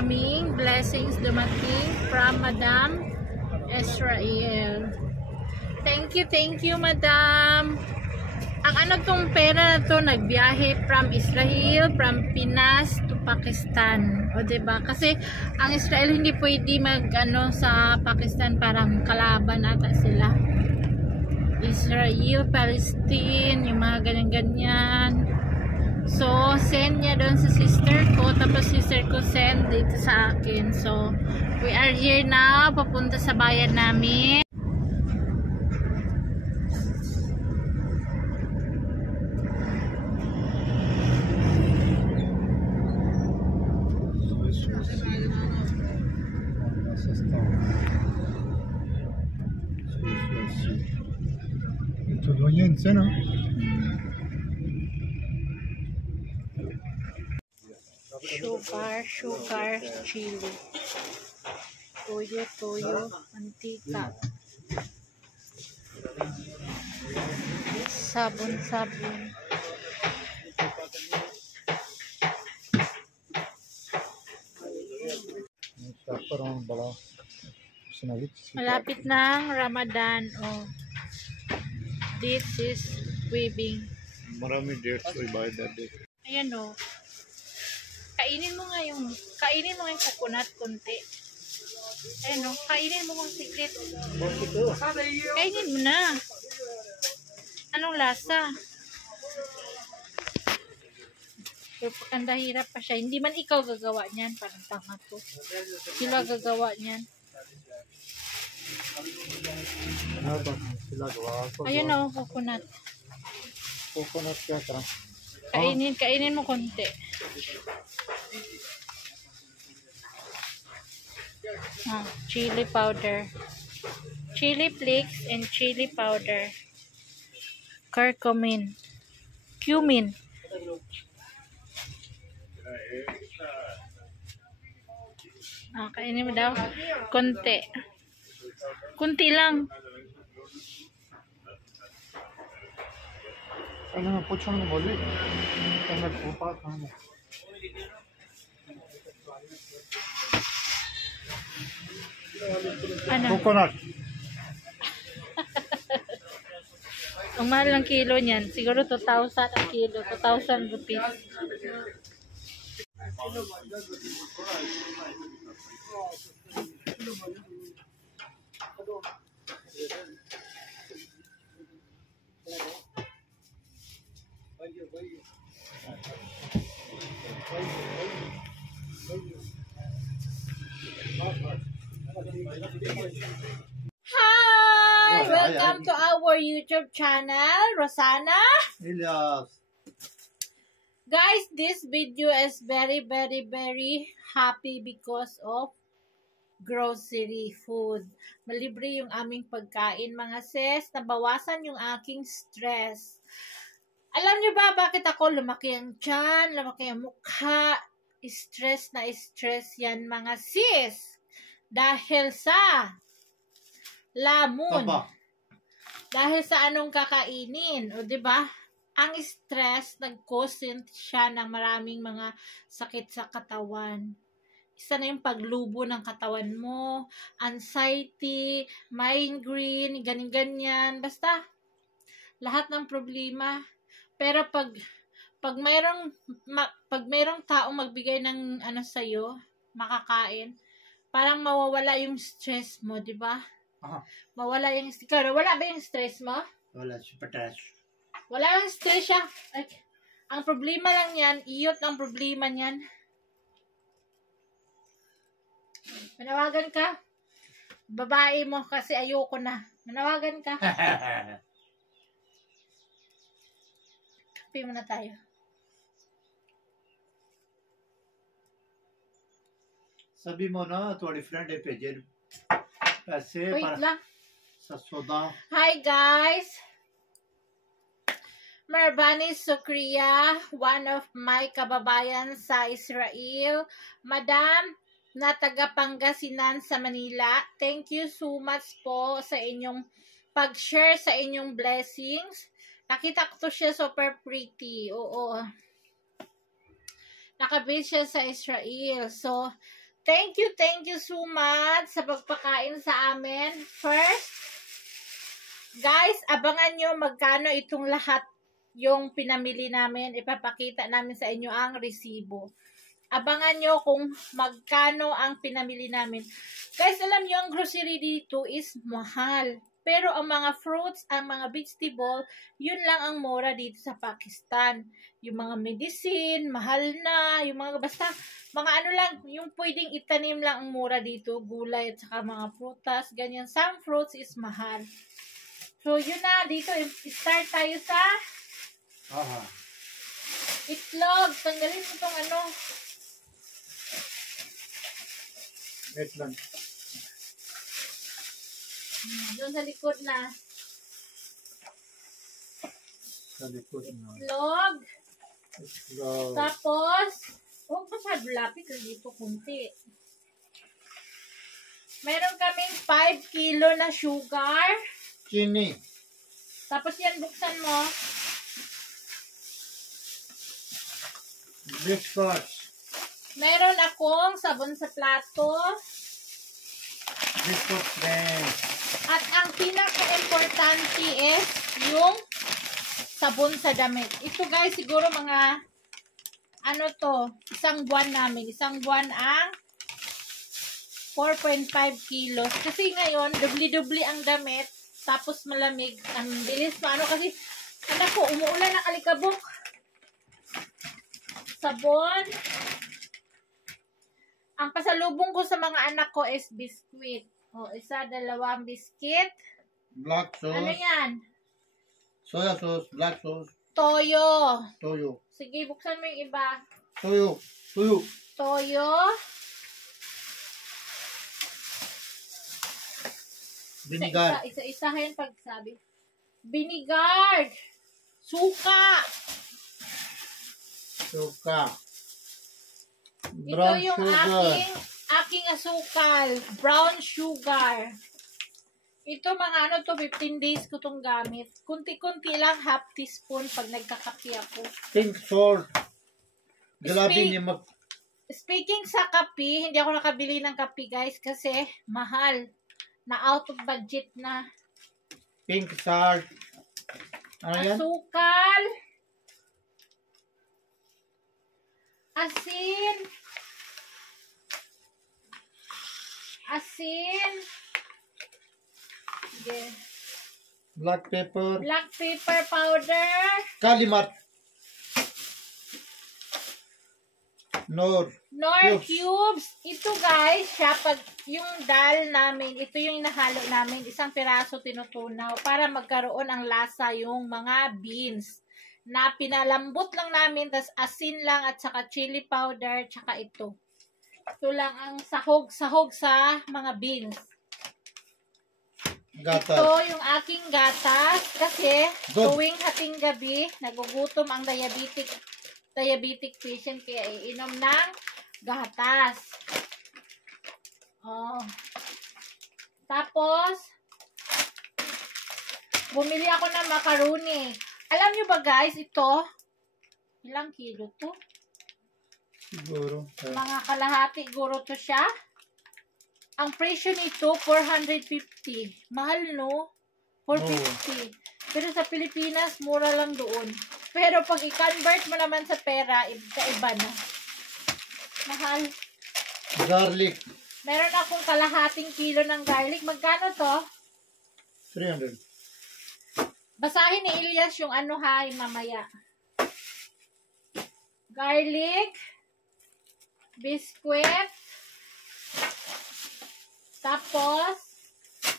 maraming blessings dumating from Madam Israel. Thank you, Madam. Ang ano tong pera na to, nagbiyahe from Israel, from Pinas to Pakistan. O diba? Kasi ang Israel hindi pwede mag-ano sa Pakistan, parang kalaban ata sila. Israel, Palestine, yung mga ganyan-ganyan. So, send niya doon sa sister ko, tapos sister ko send dito sa akin. So, we are here now, papunta sa bayan namin. Ito doon yun, no? Sugar, chili. Toyo, mantika. Sabon. Malapit ng Ramadan. Oh. This is weaving. Marami dates ko ibayad that day. Ayan o. Kainin mo nga yung coconut konti. Ayan o. Kainin mo kung secret. Kainin mo na. Anong lasa? Pero pagkanda hirap pa siya. Hindi man ikaw gagawa niyan. Parang tanga to. Sila gagawa niyan. Ayun o, coconut. Coconut kaya tara. Kainin mo konti. Chili powder. Chili flakes and chili powder. Cumin. Kainin mo daw. Kunti lang. Ano na po siyang muli? Ang nagpupat. Ano? Coconut. Ang mahal ng kilo niyan. Siguro 2,000 ang kilo. 2,000 rupees. Hi! Welcome to our YouTube channel, Rosana. Elias. Guys, this video is very happy because of grocery food. Malibre yung aming pagkain, mga sis. Nabawasan yung aking stress. Alam niyo ba bakit ako lumaki ang tiyan, lumaki ang mukha? Stress na stress yan, mga sis. Dahil sa lamon. Dahil sa anong kakainin. O diba? Ang stress, nag-cause siya ng maraming mga sakit sa katawan. Isa na yung paglubo ng katawan mo, anxiety, migraine, ganyan. Basta, lahat ng problema. Pero pag mayroong taong magbigay ng ano sa'yo, makakain, parang mawawala yung stress mo, di ba? Mawala yung stress. Wala ba yung stress mo? Wala, super trash. Wala yung stress siya. Ang problema lang yan, iyot ang problema niyan. Manawagan ka? Babae mo kasi ayoko na. Manawagan ka? Kape muna tayo. Sabi mo na, ਤੁਹਾਡੀ friend ay ਭੇਜੇ ਪੈਸੇ Wait lang. sa soda. Hi guys! Marbani Sukriya, one of my kababayan sa Israel. Madam, na taga Pangasinan sa Manila. Thank you so much po sa inyong pag-share sa inyong blessings. Nakita ko to siya super pretty. Oo. Nakabase siya sa Israel. So, Thank you so much sa pagpakain sa amin. First, guys, abangan nyo magkano itong lahat yung pinamili namin. Ipapakita namin sa inyo ang resibo. Abangan nyo kung magkano ang pinamili namin. Guys, alam nyo, ang grocery dito is mahal. Pero ang mga fruits, ang mga vegetable, yun lang ang mura dito sa Pakistan. Yung mga medicine, mahal na. Yung mga basta, mga ano lang, yung pwedeng itanim lang ang mura dito. Gulay at saka mga prutas, ganyan. Some fruits is mahal. So, yun na. Dito, start tayo sa itlog. Tanggalin mo itong ano. Wait lang. Doon sa likod na. Sa likod na. Itlog. Itlog. Tapos, huwag masyado lapit lang dito kunti. Meron kaming 5 kilo na sugar. Chini. Tapos yan, buksan mo. Biscuits. Meron akong sabon sa plato. Biscuits din. At ang pinaka-importante is yung sabon sa damit. Ito guys, siguro mga ano to, isang buwan namin. Isang buwan ang 4.5 kilos. Kasi ngayon, dubli-dubli ang damit. Tapos malamig. Ang bilis pa. Ano kasi, anak ko, umuulan ng alikabok. Sabon. Ang pasalubong ko sa mga anak ko is biskuit. O, isa, dalawang biscuit. Black sauce. Ano yan? Soya sauce. Black sauce. Toyo. Toyo. Sige, buksan mo yung iba. Toyo. Toyo. Toyo. Vinegar. Isa-isahin pagsabi. Vinegar. Suka. Suka. Ito Brown yung sugar. aking asukal. Brown sugar. Ito mga ano to, 15 days ko tong gamit. Kunti-kunti lang, half teaspoon pag nagkakape ako. Pink salt. Galabi niya mag... Speaking sa kape, hindi ako nakabili ng kape guys kasi mahal. Na out of budget na. Pink salt. Ano yan? Asukal. Asin. Asin. Sige. Black pepper. Black pepper powder. Kalimat. Nor. Nor Cubes. cubes. Ito guys, siya pag yung dal namin, ito yung inahalo namin, isang piraso tinutunaw para magkaroon ang lasa yung mga beans na pinalambot lang namin, tas asin lang at saka chili powder, tsaka ito. Ito lang ang sahog-sahog sa mga beans. Gatas. Ito yung aking gatas kasi Good. tuwing hating gabi, nagugutom ang diabetic patient kaya iinom ng gatas. Oh. Tapos, bumili ako ng macaroni. Alam nyo ba guys, ito, ilang kilo to? Siguro. Mga kalahati guro to siya. Ang presyo nito, 450. Mahal no? 450. Pero sa Pilipinas, mura lang doon. Pero pag i-convert mo naman sa pera, iba na. Mahal. Garlic. Meron akong kalahating kilo ng garlic. Magkano to? 300. Basahin ni Elias yung ano ha, yung mamaya. Garlic. Biscuit. Tapos,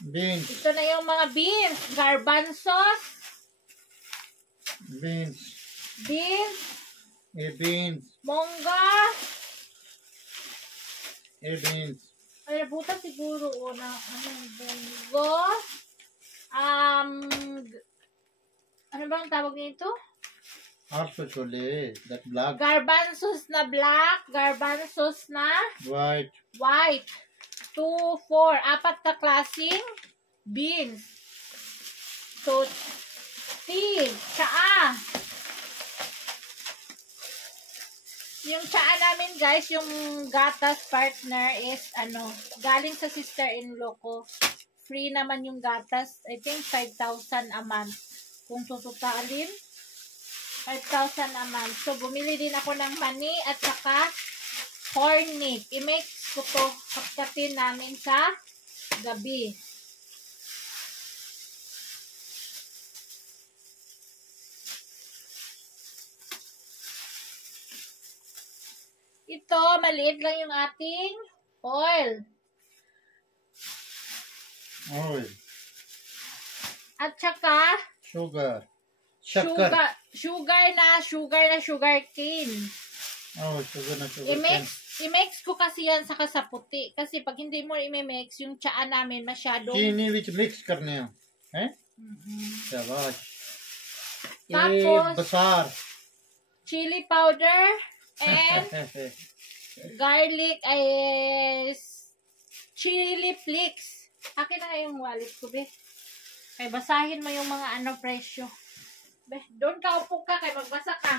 Beans. ito na yung mga beans. Garbanzos. Beans. Beans. Beans. Mongga. Beans. Ay, buta siguro na monggo. Ano ba ang tawag nito? Also chole. That black. Garbanzos na black. Garbanzos na White. white. 2, 4. Apat na klaseng beans. So, tsaa. Yung tsaa namin, guys, yung gatas partner is, galing sa sister-in-law ko. Free naman yung gatas. I think 5,000 a month. Kung tututalin, 5,000 a month. So, bumili din ako ng mani at saka cornic. I-mix ko to. Kapkatin namin sa gabi. Ito, maliit lang yung ating oil. Oil. At saka, Sugar. Shakkar. sugar cane. Oh, sugar na sugar. I-mix ko kasi yan saka sa puti. Kasi pag hindi mo i-mix, yung tsaa namin masyadong... चीनी विच मिक्स करने हो हैं शाबाश ये Tapos, बसार chili powder and garlic is chili flakes. Akin na yung wallet ko, be. Kaya basahin mo yung mga presyo. Be, doon ka upo ka, kaya magbasa ka.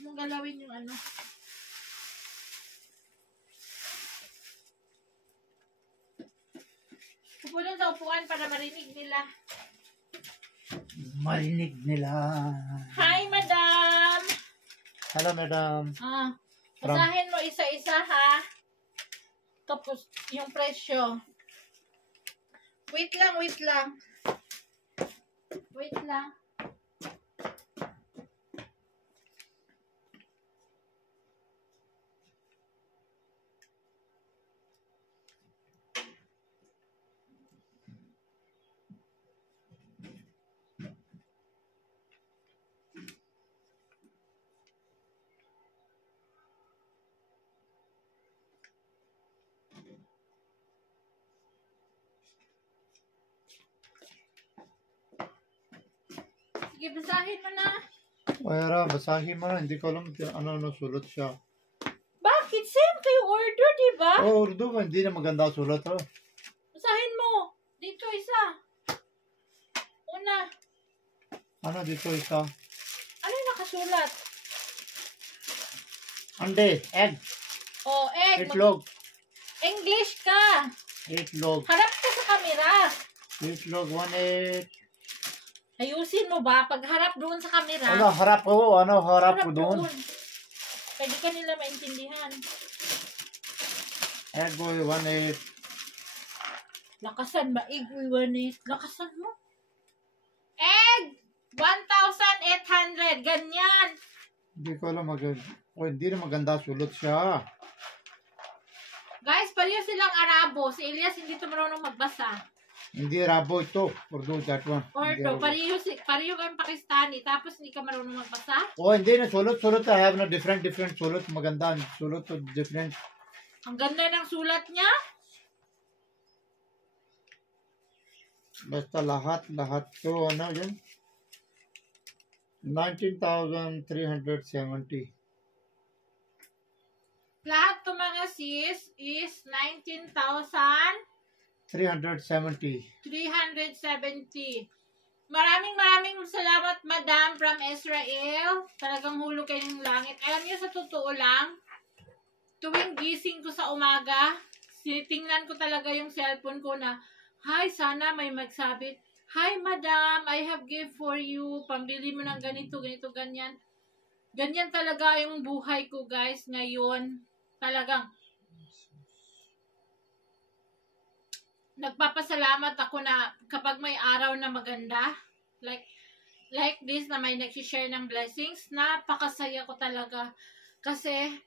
Anong galawin yung Upo doon sa upuan para marinig nila. marinig nila. Hi, madam! Hello, madam. Basahin mo isa-isa, ha? Tapos, yung presyo. Wait lang. Wait lang. Sige, basahin mo na. Wala, basahin mo na. Hindi ko alam ano sulat siya. Bakit? Same kayo order, diba? Oh, Urdu ba? Hindi na maganda sulat. Oh. Basahin mo. Dito isa. Una. Ano dito isa? Ano yung nakasulat? Ande, egg. Oh, egg. Itlog. English ka. Itlog. Harap ka sa camera. Itlog, 1 egg. Ayusin mo ba? Pagharap doon sa camera. Ano, harap ko? Ano, harap ko doon? Pwede ka nila maintindihan. Egg boy, 1 egg. Lakasan ba? Egg, 1 egg. Lakasan mo. Egg! 1,800. Ganyan. Hindi ko alam oh, hindi na maganda sulat siya. Guys, pareho silang Arabo. Si Elias hindi ito marunong magbasa. Hindi Rabo ito. Urdu, that one. Ordo, pareho kang Pakistani. Tapos hindi ka marunong magbasa? Oh, hindi na sulat. I have no different sulat. Maganda. Sulat to different. Ang ganda ng sulat niya. Basta lahat to ano yun? 19,370. Lahat to mga sis is 19,370. 370. Maraming salamat, Madam from Israel. Talagang hulog kayo ng langit. Alam niyo, sa totoo lang, tuwing gising ko sa umaga, tingnan ko talaga yung cellphone ko na, hi, sana may magsabi, hi, Madam, I have gift for you. Pambili mo ng ganito, ganyan. Ganyan talaga yung buhay ko, guys, ngayon. Talagang, nagpapasalamat ako na kapag may araw na maganda, like this, na may nag-share ng blessings, napakasaya ko talaga. Kasi,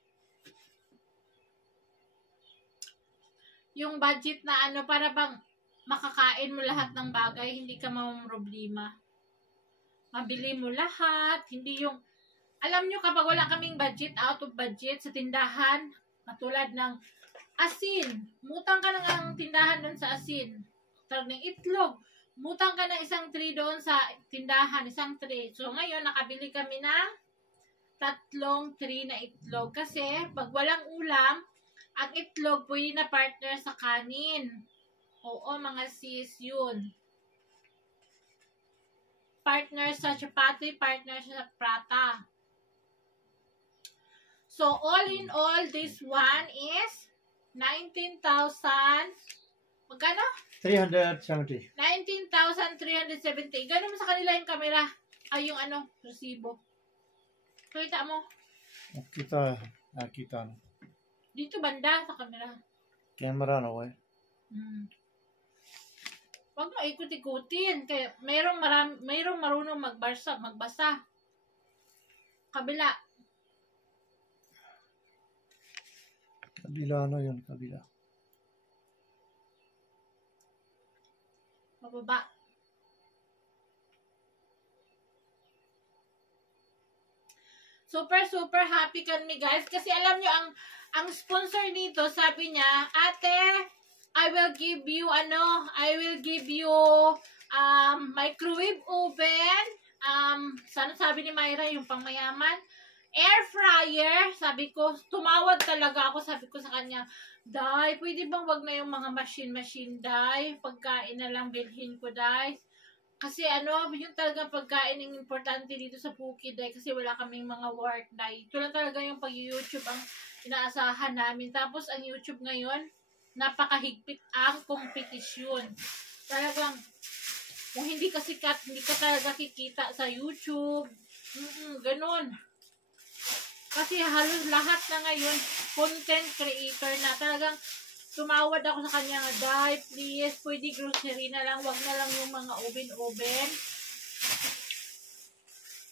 yung budget na para bang makakain mo lahat ng bagay, hindi ka mamroblema. Mabili mo lahat, hindi yung, alam nyo, kapag wala kaming budget, out of budget sa tindahan, katulad ng asin, mutang ka ng tindahan doon sa asin. Tawag ng itlog, mutang ka ng isang tray doon sa tindahan, isang tray. So ngayon, nakabili kami ng 3 tray na itlog. Kasi pag walang ulam, ang itlog pwede na partner sa kanin. Oo, mga sis, yun. Partner sa chapati, partner sa prata. So, all in all, this one is 19,000. Magkano? 370. 19,370. Ganun mo sa kanila yung camera. Ay, yung ano, resibo. Kita mo. Kita. Kita. Dito banda sa camera. Camera na eh. Huwag mo ikot-ikutin. Kaya mayroong marunong magbasa. Kabila. Kabila na yun, kabila. Pababa. Super happy kami guys kasi alam nyo ang sponsor dito sabi niya, ate, I will give you microwave oven, sana sabi ni Myra yung pangmayaman, air fryer. Sabi ko, tumawad talaga ako, sabi ko sa kanya, Day, pwede bang wag na yung mga machine, Day? Pagkain na lang bilhin ko, Day. Kasi yun talaga pagkain ng importante dito sa Bukid, Day. Kasi wala kaming mga work, Day. Ito lang talaga yung pag-YouTube ang inaasahan namin. Tapos, ang YouTube ngayon, napakahigpit ang kompetisyon. Talagang, kung hindi ka sikat, hindi ka talaga kikita sa YouTube. Ganun. Kasi halos lahat na ngayon, content creator na. Talagang tumawad ako sa kanya nga, Day, please, pwede grocery na lang, wag na lang yung mga oven.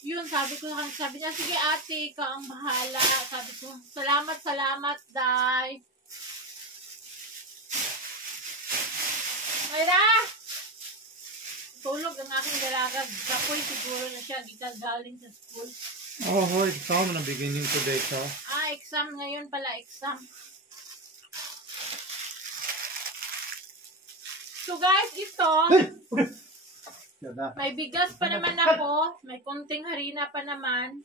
Yun, sabi niya, sige ate, ikaw ang bahala. Sabi ko, salamat, Day. Mayra! Tulog ang aking dalaga. Kapoy siguro na siya, galing sa school. Oh, exam na beginning today, so. Exam ngayon pala, exam. So guys, ito, may bigas pa naman ako, may konting harina pa naman.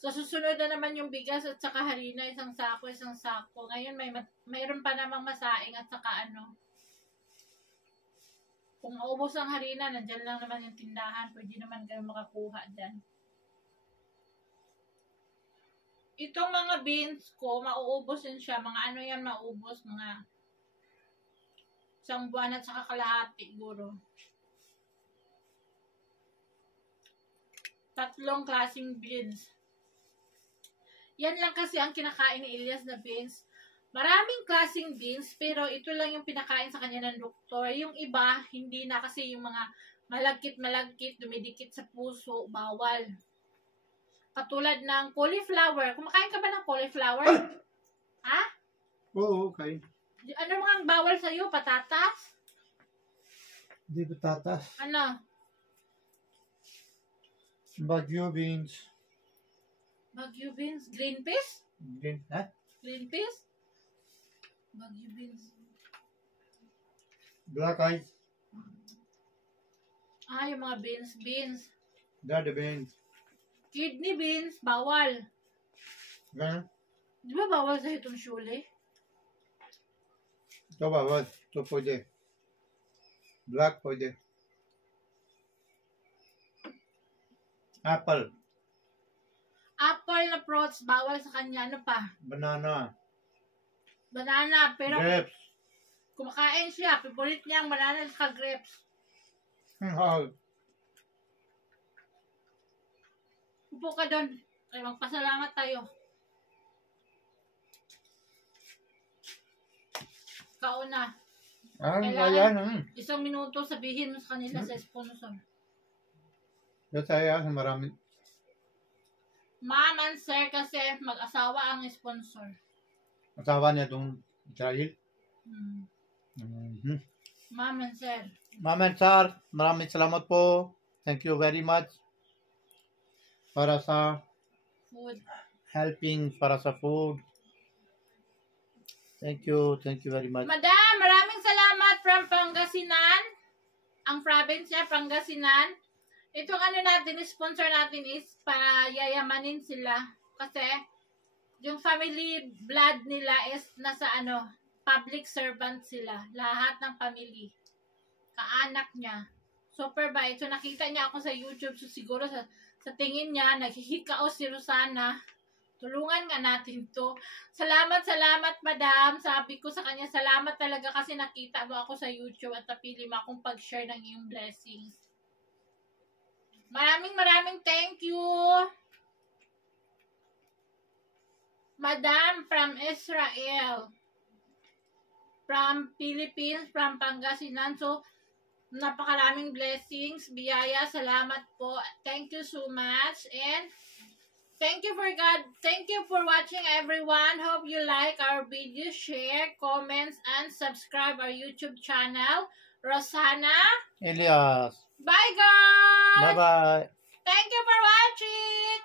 So susunod na naman yung bigas at saka harina, isang sako. Ngayon mayroon pa namang masaing at saka kung maubos ang harina, nandyan lang naman yung tindahan, pwede naman kayo makakuha dyan. Itong mga beans ko, mauubos din siya. Mga maubos? Mga 1 buwan at saka kalahati, siguro. 3 klaseng beans. Yan lang kasi ang kinakain ni Elias na beans. Maraming klaseng beans, pero ito lang yung pinakain sa kanya ng doktor. Yung iba, hindi na kasi yung mga malagkit, dumidikit sa puso, bawal. Katulad ng cauliflower. Kumakain ka ba ng cauliflower? Ha? Oo, okay. Ano mga bawal sa'yo? Patatas? Hindi patatas. Ano? Baguio beans. Baguio beans? Green peas? Green peas? Baguio beans. Black eyes. Yung mga beans. Dada beans. Kidney beans, bawal. Ganun? Di ba bawal sa itong syule? Ito bawal. Ito pwede. Black pwede. Apple. Apple na fruits, bawal sa kanya. Ano pa? Banana. Pero Grapes. kumakain siya. Favorite niya ang banana at grapes. Upo ka doon. Kaya magpasalamat tayo. Kauna. Ayan. 1 minuto sabihin mo sa kanila sa sponsor. Saya marami. Ma'am and sir kasi mag-asawa ang sponsor. Asawa niya itong Israel. Ma'am and sir. Ma'am and sir, maraming salamat po. Thank you very much. Para sa Food. Helping para sa food. Thank you very much. Madam, maraming salamat from Pangasinan. Ang province niya, Pangasinan. Itong natin, sponsor natin is payayamanin sila. Kasi, yung family blood nila is nasa public servant sila. Lahat ng family. Kaanak niya. Super bait. So, nakita niya ako sa YouTube. So, siguro sa tingin niya, naghihikao si Rosana. Tulungan nga natin to. Salamat, madam. Sabi ko sa kanya, salamat talaga kasi nakita mo ako sa YouTube at napili mo akong pag-share ng iyong blessings. Maraming thank you. Madam from Israel. From Philippines, from Pangasinan. So, napakaraming blessings, biyaya, salamat po. Thank you so much. And thank you for watching, everyone. Hope you like our video, share, comments, and subscribe our YouTube channel. Rosana Elias. Bye, guys. Bye-bye. Thank you for watching.